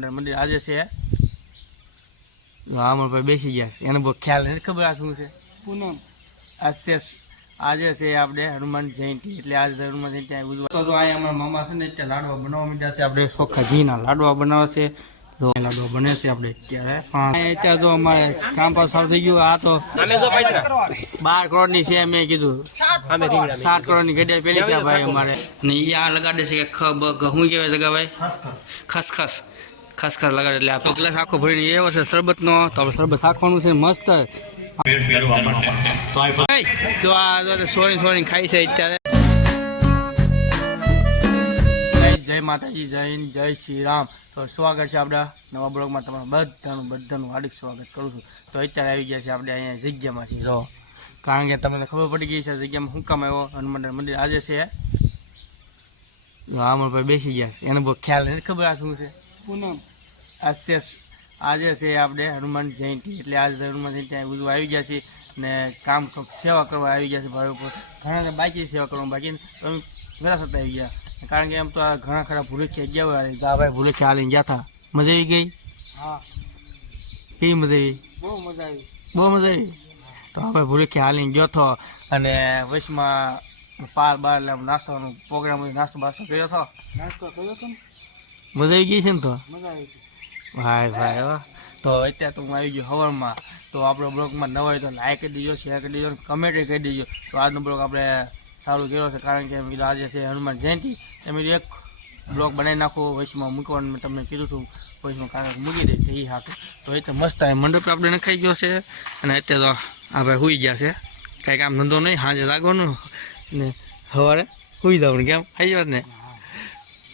હનુમાન મંદિર આજે છે. ભાઈ બેસી ગયા છે. એનો બહુ ખ્યાલ નથી ખબર આ શું છે? પૂનમ. આજે આજે છે આપણે હનુમાન જયંતિ એટલે આજે હનુમાન જયંતિ તો અહીંયા અમારા મામા છે ને એટલે લાડવા બનાવવા માંડ્યા છે. આપણે ચોખ્ખા ઘીના લાડવા બનાવે છે. તો લાડવા બને છે આપણે અત્યારે. અત્યારે તો અમારે કામ પાસ સારું થઈ ગયું. આ તો બાર કરોડની છે મેં કીધું. સાત કરોડ. ની ગડિયા પેલી ભાઈ અમારે. અને ઈ આ લગાડે છે કે ખ બ ગ શું કહેવાય જગા ભાઈ? ખસખસ. ખસખસ લગાડે એટલે આ ગ્લાસ આખો ભરીને એવો છે શરબતનો. તો આપણે શરબત શાખવાનું છે મસ્ત. જો આ સોરી સોરી ખાઈ છે અત્યારે. જય- જય માતાજી જય હિન્દ જય શ્રી રામ તો સ્વાગત છે આપણા નવા બ્લોગમાં તમારું બધાનું બધાનું હાર્દિક સ્વાગત કરું છું. તો અત્યારે આવી ગયા છે આપણે અહીંયા જગ્યામાં છીએ રહો કારણ કે તમને ખબર પડી ગઈ છે જગ્યામાં હું કામ આવ્યો હનુમાન મંદિર આજે છે. જો અમરભાઈ બેસી ગયા છે. એનો બહુ ખ્યાલ નથી ખબર આ શું છે? પૂનમ. આજે આજે છે આપણે હનુમાન જયંતિ એટલે આજે હનુમાન જયંતિ બધું આવી ગયા છે ને કામ સેવા કરવા આવી ગયા છે ભાઈ ઉપર ઘણા બાકી સેવા કરવા બાકી તમે થતા આવી ગયા. કારણ કે એમ તો આ ઘણા ખરા ભૂલેખિયા ગયા હોય ગા ભાઈ ભૂલેખિયા હાલીને ગયા હતા મજા આવી ગઈ? હા. કેવી મજા આવી? બહુ મજા આવી. બહુ મજા આવી? તો આપણે ભૂલેખી હાલીને ગયો હતો અને વચમાં પાર બાર એટલે નાસ્તાનો પ્રોગ્રામ નાસ્તો બાસ્તો કર્યો હતો નાસ્તો કર્યો હતો મજા આવી ગઈ છે ને તો? મજા આવી ભાઈ ભાઈ હો. તો અત્યારે તો હું આવી ગયો હવરમાં. તો આપણો બ્લોગમાં નવા હોય તો લાઈક કરી દીજો શેર કરી દીજો કમેન્ટ કરી દીજો. તો આજનો બ્લોગ આપણે સારું કર્યો છે કારણ કે આજે છે હનુમાન જયંતિ. એમ એક બ્લોગ બનાવી નાખો વચમાં મૂકવાનું મેં તમને કીધું હતું. વચમાં કારણ મૂકી દે તો એ હાટું. તો એટલે મસ્ત આ મંડપ આપણે નખાઈ ગયો છે. અને અત્યારે તો આ ભાઈ સુઈ ગયા છે. કાંઈ કામ ધંધો નહીં સાંજે લાગવાનું. ને સવારે સુઈ જવાનું કેમ? ખાઈ વાત ને?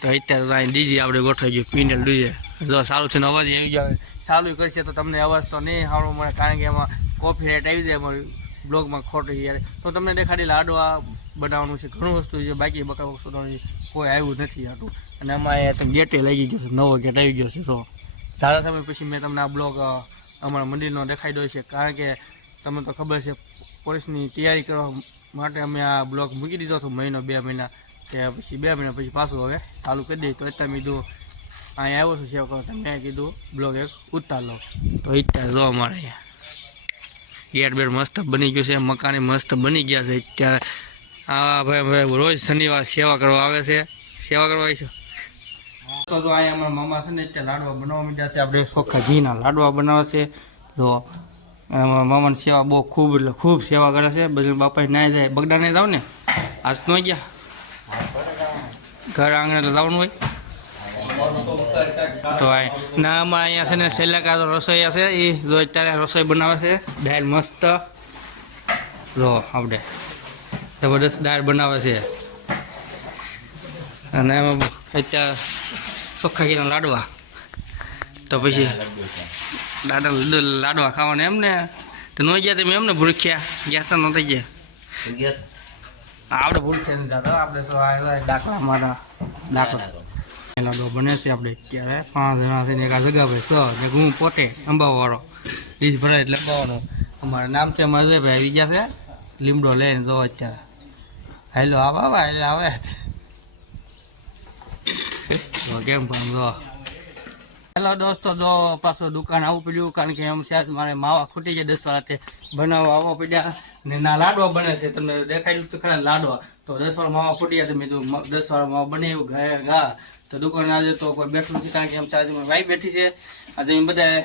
તો અત્યારે તો ડીજી આપણે ગોઠવાઈ ગયું પિંડલ ડીજે. જો સારું છે અવાજ આવી જાય સારું કરશે તો તમને અવાજ તો નહીં સારું મળે, કારણ કે એમાં કોફી રેટ આવી જાય મારી બ્લોગમાં ખોટી યાર. તો તમને દેખાડી લાડવા બનાવવાનું છે. ઘણું વસ્તુ છે, બાકી બકા વસ્તુ તો કોઈ આવ્યું નથી આટલું અને અમારે તમે ગેટે લાગી ગયો છે, નવો ગેટ આવી ગયો છે તો સારા સમય પછી મેં તમને આ બ્લોગ અમારા મંદિરનો દેખાઈ દો છે, કારણ કે તમને તો ખબર છે, પોલીસની તૈયારી કરવા માટે અમે આ બ્લોગ મૂકી દીધો હતો મહિનો, બે મહિના. કે પછી બે મહિના પછી પાછું હવે ચાલુ કરી દઈએ. તો અત્યારે મેં અહીંયા આવ્યો છું સેવા કરો તમે કીધું, બ્લોગ એક ઉતાર તો અત્યારે જોવા મળે ગેટ બેટ મસ્ત બની ગયું છે, મકાને મસ્ત બની ગયા છે અત્યારે. આ ભાઈ રોજ શનિવાર સેવા કરવા આવે છે. સેવા કરવા આવી છે તો જો અહીંયા અમારા મામા છે ને અત્યારે લાડવા બનાવવા માંડ્યા છે. આપણે ચોખ્ખા ઘીના લાડવા બનાવે છે. તો મામાની સેવા બહુ ખૂબ, એટલે ખૂબ સેવા કરે છે. બધું બાપા ના જાય. બગડા નહીં જાવ ને? આજ ન ગયા. ઘર આંગણે તો લાવવાનું હોય. તો ના અમારે અહીંયા છે ને છેલ્લા તો રસોઈ છે એ જો અત્યારે રસોઈ બનાવે છે. દાળ મસ્ત. જો આપણે જબરદસ્ત દાળ બનાવે છે. અને એમાં અત્યારે ચોખ્ખા ઘીના લાડવા. તો પછી દાદા લાડવા ખાવાના એમ ને. તો ન ગયા તમે એમને ભૂખ્યા? ગયા તો નહોતા ગયા? આપણે ભૂખ્યા જતા આપણે તો દાખલા મારા દાખલા લાડવા બને છે આપણે અત્યારે. પાંચ જણા છે એક આ જગાભાઈ છ. ને હું પોતે અંબાવાળો. એ જ ભરાય એટલે અંબાવાનો અમારું નામ છે અમારે અજયભાઈ આવી ગયા છે. લીમડો લઈને જો અત્યારે. હેલો, આવા આવા એટલે આવે. કેમ પણ જો. હેલો દોસ્તો, જો પાછો દુકાન આવું પડ્યું, કારણ કે એમ છે મારે માવા ખૂટી ગયા દસ વાળાથી બનાવવા આવવા પડ્યા. ને ના, લાડવા બને છે. તમને દેખાયેલું તો ખરા લાડવા. તો દસ વાળા માવા ફૂટી ગયા તો કીધું દસ વાળા માવા બને એવું ગયા ગા તો દુકાન આજે તો કોઈ બેઠું નથી કારણ કે એમ ચાર્જ વાઈ બેઠી છે. આજે અમે બધા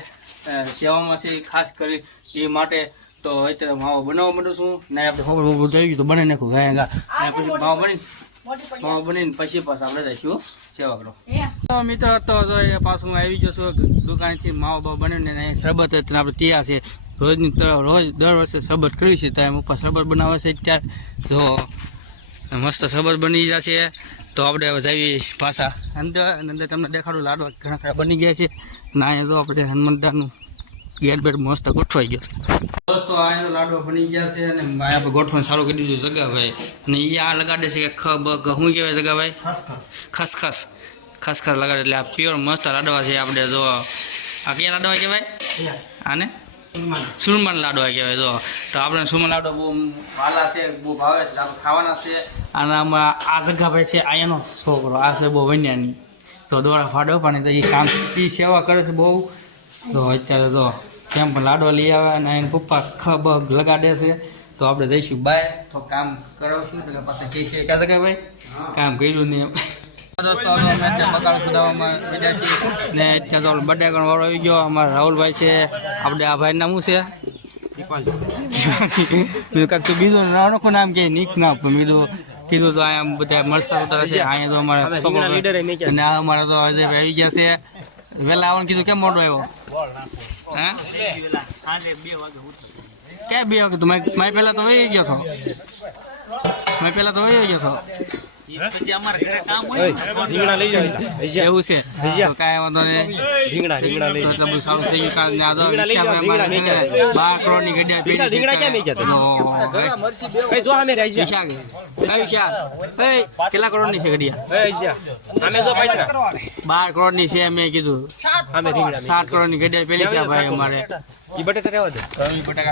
સેવામાં છે ખાસ કરી એ માટે તો અત્યારે માવો બનાવવા માંડું છું. ને આપણે ખબર ખબર થઈ ગયું તો બને નાખું ગયા ગા. અને પછી માવો બની માવો બનીને પછી પાછા આપણે જઈશું સેવા કરો તો મિત્રો તો એ પાછું આવી ગયો છું. દુકાનથી માવો બાવ બનીને અહીંયા શરબત આપણે તૈયાર છે. રોજની તરફ રોજ દર વર્ષે શરબત કરી છે તો એમ ઉપર શરબત બનાવે છે અત્યારે. તો મસ્ત શરબત બની જશે. તો આપણે હવે જઈએ પાછા અંદર અંદર તમને દેખાડું લાડવા ઘણા ખરા બની ગયા છે. ના એ તો આપણે હનુમંતદાનું ગેટ બેટ મસ્ત ગોઠવાઈ ગયો દોસ્તો આ એનો લાડવા બની ગયા છે અને અહીંયા આપણે ગોઠવાનું સારું કરી દીધું જગાભાઈ. અને એ આ લગાડે છે કે ખ બ શું કહેવાય જગાભાઈ? ખસખસ. ખસખસ. લગાડે એટલે આ પ્યોર મસ્ત લાડવા છે આપણે જો. આ કયા લાડવા કહેવાય? આને? સુરમાન. લાડવા કહેવાય તો તો આપણે સુરમાન લાડવા બહુ વાલા છે બહુ ભાવે છે આપણે ખાવાના છે. અને આમાં આ જગ્યાભાઈ છે અહીંયાનો છોકરો આ છે બહુ વન્યાની. તો દોડા ફાડો પણ એ કામ એ સેવા કરે છે બહુ. તો અત્યારે તો કેમ પણ લાડવા લઈ આવે અને એને પપ્પા ખબ લગાડે છે. તો આપણે જઈશું બાય. તો કામ કરાવશું તો પાસે કહીશું ક્યાં જગ્યા ભાઈ કામ કર્યું નહીં દોસ્તો અમે બકાળ ખુદાવામાં બેઠા છીએ. ને અત્યારે તો બટાકાનો વાળો આવી ગયો. અમારા રાહુલભાઈ છે. આપણે આ ભાઈ નામ શું છે? મેં કાંક તો બીજું નાનકું નામ કે નીક નામ પણ બીજું કીધું તો અહીંયા બધા મરસા ઉતરા છે અહીંયા તો અમારા છોકરો અને આ અમારા તો આજે આવી ગયા છે. વહેલા આવવાનું કીધું કેમ મોટો આવ્યો? હા? ક્યાં બે વાગે તું મેં પહેલા તો વહી ગયો છો મેં પહેલા તો વહી ગયો છો રીંગણા લઈ જાઓ. એવું છે. કાંઈ વાંધો નહીં. રીંગણા રીંગણા લઈ તો તો સારું થઈ ગયું કારણ કે રીંગણા લઈ જાઓ, વિશાલભાઈ અમારે રીંગણા છે ને બાર ગડિયા રીંગણા ક્યાં? કઈ જો અમે રહી છે ગડિયા અમે જો બાર મેં કીધું. અમે રીંગણા સાત કરોડની ગડિયા પેલી છે ભાઈ અમારે. ઈ બટેટા રહેવા દે.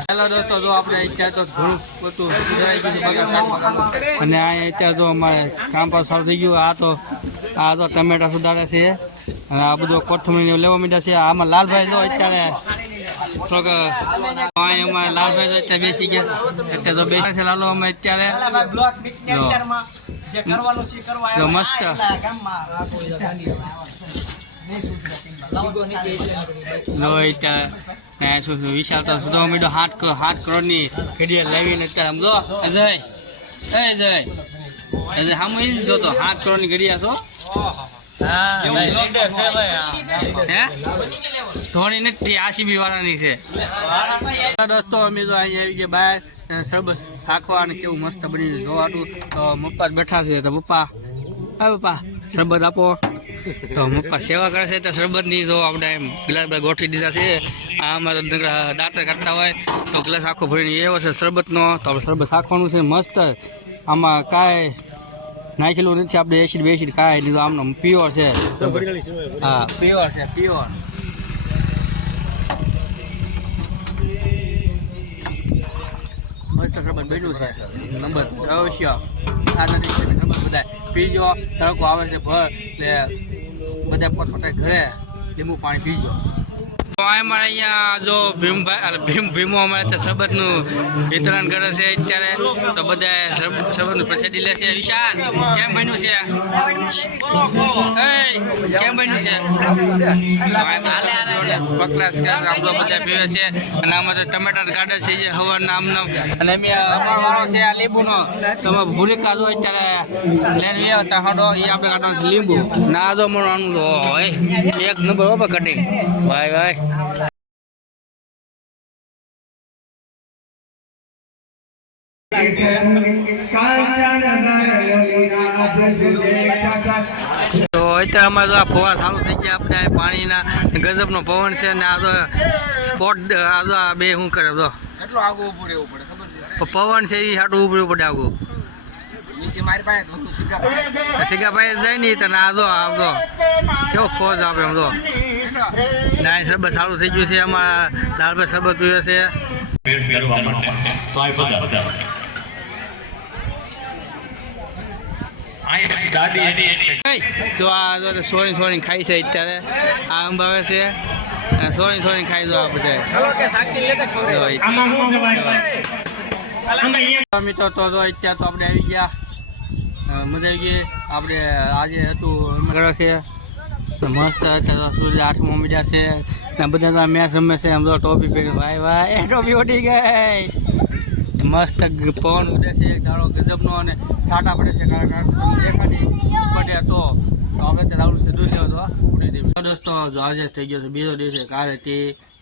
હેલો દોસ્તો જો આપણે અત્યારે તો ઘણું બધું. અને આ અત્યારે તો અમારે કામ પર સારું થઈ ગયું. આ તો આ તો ટમેટા સુધારે છે. અને આ બધું કોથમણી લેવા માંડ્યા છે. આમાં લાલભાઈ તો અત્યારે લાલભાઈ અત્યારે બેસી ગયા. અત્યારે તો બેસા છે લાલો અત્યારે. મસ્ત. વિશાલ તો સુધો મીડો હાથ હાથ કરોડની ઘડિયાળ લાવીને અત્યારે આમ જો. જય. એ અજય અજય જો ઈ જ જોતો હાથ કરોડની ઘડિયાળ છો. હે ધોની નથી આસીબી વાળાની છે. દોસ્તો અમે તો અહીંયા આવી ગયા બહાર સબ શાખવા અને કેવું મસ્ત બની જોવાતું. તો મપ્પા બેઠા છે તો પપ્પા હા પપ્પા શરબત આપો. તો મપ્પા સેવા કરે છે તો શરબતની જો આપણે એમ. ગ્લાસ ગોઠવી દીધા છે. તો નકરા દાંતર કરતા હોય તો ગ્લાસ આખો ભરીને એવો છે શરબતનો. તો આપણે શરબત શાખવાનું છે મસ્ત. આમાં કાંઈ નાખેલું નથી. આપણે એસિડ બેસિડ કાંઈ નહીં આમનો પ્યોર છે. હા પ્યોર છે પ્યોર મસ્ત શરબત બન્યું છે. નંબર અવશ્ય. આ નથી છે બધા પીજો, તડકો આવે છે ભર. એટલે બધા પોતપોતા ઘરે લીંબુ પાણી પીજો. અમારે અહીંયા જો ભીમભાઈ ભીમ ભીમો અમારે ત્યાં શરબતનું વિતરણ કરે છે અત્યારે. તો બધા શરબત શરબતનું પ્રસાદી લે છે. વિશાલ કેમ બન્યું છે? કેમ બન્યું છે? બકલાસ આપણો બધા પીવે છે. અને આમાં તો ટમેટા કાઢે છે જે હવારના આમનો. અને અમે અમારો છે આ લીંબુનો. તમે ભૂલી કાઢો અત્યારે લઈને આવતા હડો. એ આપણે કાઢવાનું લીંબુ. ના દો મારું આનું હોય. એક નંબર બાબા કટિંગ ભાઈ ભાઈ. તો અત્યારે અમારે આ ફોવા થઈ ગયા. આપણે પાણીના ગજબનો પવન છે ને આ તો સ્પોટ આ તો આ બે શું કરે તો? એટલું આગું ઊભું રહેવું પડે ખબર છે? પવન છે એ હાટું ઉભરું પડે આગું. સિગાભાઈ જાય નહીં તને આ જો આ કેવો ફોજ આપે એમ તો. ના શરબત સારું થઈ ગયું છે. એમાં લાલભાઈ સરબત પીવે છે. તો આ સોરી સોરી ખાઈ છે. અત્યારે. આ અંબાવે છે. સોરી સોરી ખાઈ દો આ બધા. ચાલો કે સાક્ષી લેતા ખવડાવો. આમાં શું છે ભાઈ? મિત્રો તો જો અત્યારે તો આપણે આવી ગયા. મજા આવી ગઈ. આપણે આજે હતું કરે છે. મસ્ત સૂર્ય આઠમો મજા છે. ને બધા તો મેચ રમે છે, એમ તો ટોપી પહેરી, ભાઈ ભાઈ, એ ટોપી ઉડી ગઈ. મસ્ત પવન ઉડે છે, એક દાડો ગજબનો અને સાટા પડે છે દેખાડી પડે તો. આપણે તે રાહુલ સીધું લેવો તો ઉડી દે દોસ્તો આજે થઈ ગયો છે, બીજો દિવસે કાલે તે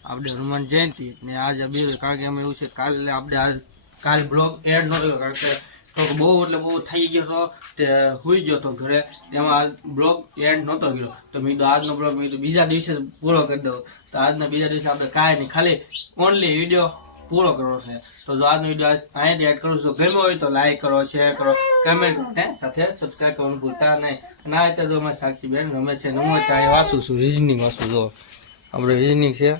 આપણે હનુમાન જયંતિ. ને આજે બીજો, કારણ કે એમાં એવું છે, કાલે આપણે આજ કાલ બ્લોગ એડ નહોતો કર્યો કારણ કે થોડોક બહુ એટલે બહુ થઈ ગયો હતો તે હોઈ ગયો હતો ઘરે. તેમાં બ્લોગ એન્ડ નહોતો ગયો. તો મેં તો આજનો બ્લોગ, મેં તો બીજા દિવસે પૂરો કરી દઉં. તો આજના બીજા દિવસે આપણે કાંઈ નહીં, ખાલી ઓનલી વીડિયો પૂરો કરવો છે. તો જો આજનો વીડિયો આજ અહીંયાથી એડ કરું છું. ગમ્યો હોય તો લાઈક કરો શેર કરો કમેન્ટ કરો સાથે સબસ્ક્રાઈબ કરવાનું ભૂલતા નહીં. ના રીતે જો અમારી સાક્ષી બેન રમેશ છે નમો હું વાંચું છું રિઝનિંગ વાંચું જો. આપણે રિઝનિંગ છે.